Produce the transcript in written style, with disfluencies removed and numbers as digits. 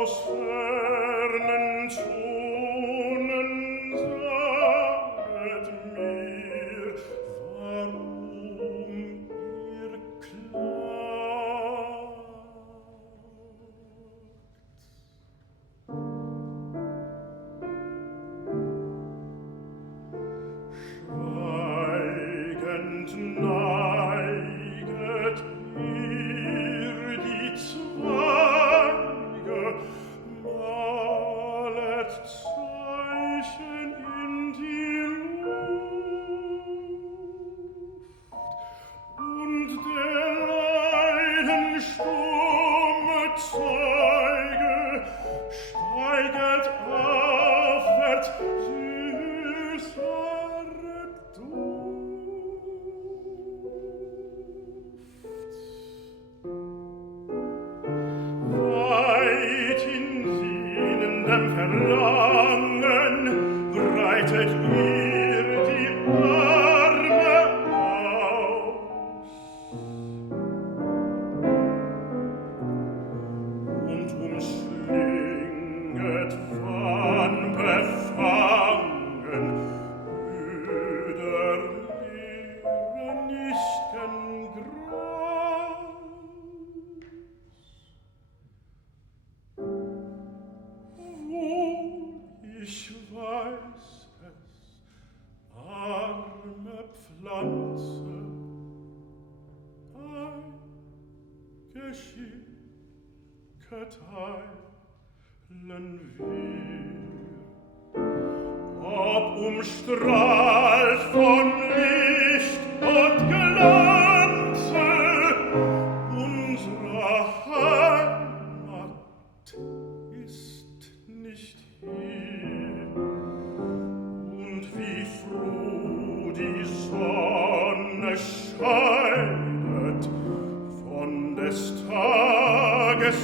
aus fernen Zonen saget mir, warum ihr klagt. Schweigend neiget ihr die Zweige, malet Zeichen in die Luft, und der Leiden stumme Zeuge steiget aufwärts süßer Duft. Weit in sehnendem Verlangen breitet ihr die Arme aus und umschlinget von befangen öder Leere nicht'gen Graus. Wohl ich weiß es, arme Pflanze, ei, geschicket heilen wir, ob umstrahlt von Licht und Glanze unserer Heimat ist nicht hier, und wie froh die Sonne scheidet von des Tages